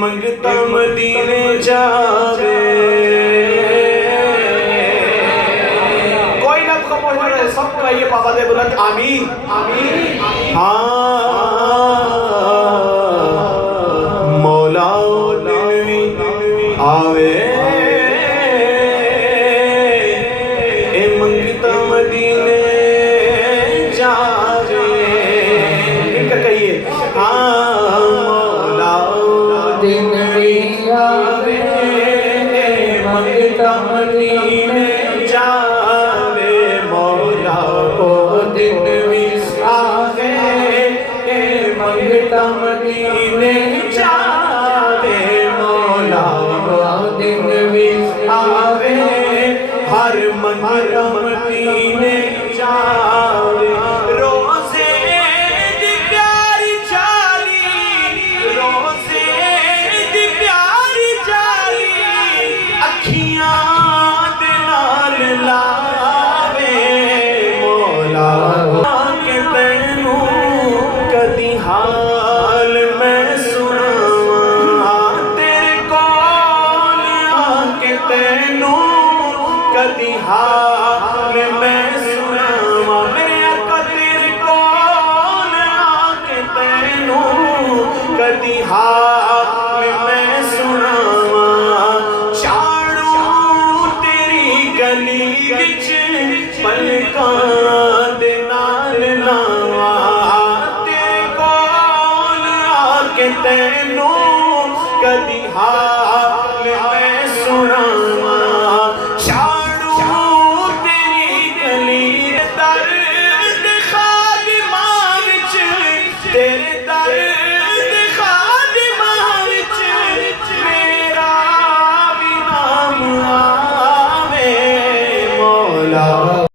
मंगता मदीने जावे कोई ना खबर है सबका ये बाबा दे बुलंद आमीन आमीन मौला दिलवी आवे मंगता मदीने जावे इनका कहिए मौला दिलवी आवे मंगता मदीने जावे मौला दिलवी आवे मंगता मदीने जावे मौला दिलवी आवे हर मंगता मदीने जावे रोज़े दी प्यारी चाली रोज़े दी प्यारी चाली अखियां दे नाल लावे मौला के तैनू कदी हाल मैं सुनावां तेरे कोल आके तैनू कदी हाल मैं सुनावां मेरे आका तेरे कोल आके तैनू कदी हाल मैं सुनावां झाड़ू तेरी गली विच पलकां